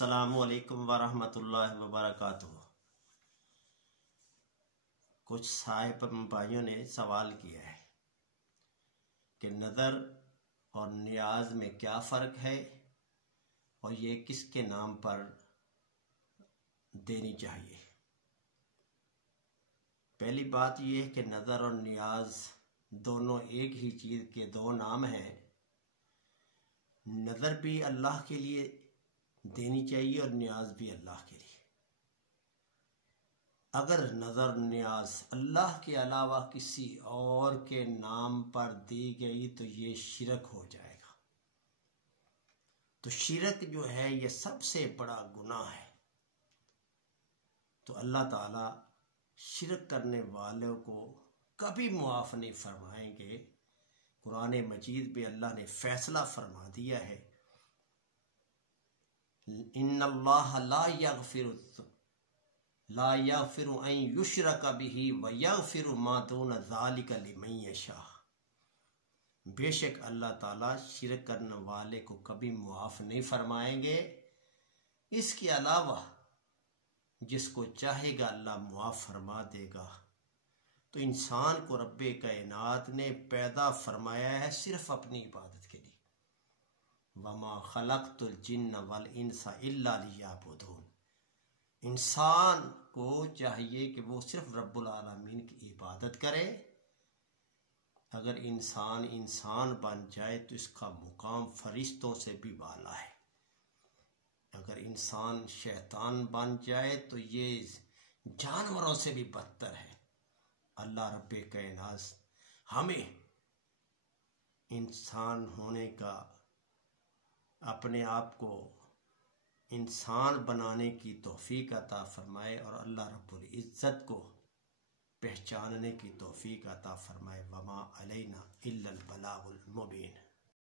السلام علیکم ورحمۃ اللہ وبرکاتہ۔ کچھ صاحب بھائیوں نے سوال کیا ہے کہ نظر اور نیاز میں کیا فرق ہے اور یہ کس کے نام پر دینی چاہیے۔ پہلی بات یہ ہے کہ نظر اور نیاز دونوں ایک ہی چیز کے دو نام ہیں۔ نظر بھی اللہ کے لیے دینی چاہیے اور نیاز بھی اللہ کے لیے۔ اگر نظر نیاز اللہ کے علاوہ کسی اور کے نام پر دی گئی تو یہ شرک ہو جائے گا۔ تو شرک جو ہے یہ سب سے بڑا گناہ ہے۔ تو اللہ تعالیٰ شرک کرنے والوں کو کبھی معاف نہیں فرمائیں گے۔ قرآن مجید پہ اللہ نے فیصلہ فرما دیا ہے، ان اللہ لا یغفر ان یشرک بہ ویغفر ما دون ذلک لمن یشاء۔ بے شک اللہ تعالیٰ شرک کرنے والے کو کبھی معاف نہیں فرمائیں گے، اس کے علاوہ جس کو چاہے گا اللہ معاف فرما دے گا۔ تو انسان کو رب کائنات نے پیدا فرمایا ہے صرف اپنی عبادت کے لیے۔ وَمَا خَلَقْتُ الْجِنَّ وَالْإِنسَ إِلَّا لِيَعْبُدُونِ۔ انسان کو چاہیے کہ وہ صرف رب العالمین کی عبادت کرے۔ اگر انسان بن جائے تو اس کا مقام فرشتوں سے بھی بالا ہے۔ اگر انسان شیطان بن جائے تو یہ جانوروں سے بھی بدتر ہے۔ اللہ رب کائنات ہمیں انسان ہونے کا، اپنے آپ کو انسان بنانے کی توفیق عطا فرمائے اور اللہ رب العزت کو پہچاننے کی توفیق عطا فرمائے۔ وما علینا الا البلاغ المبین۔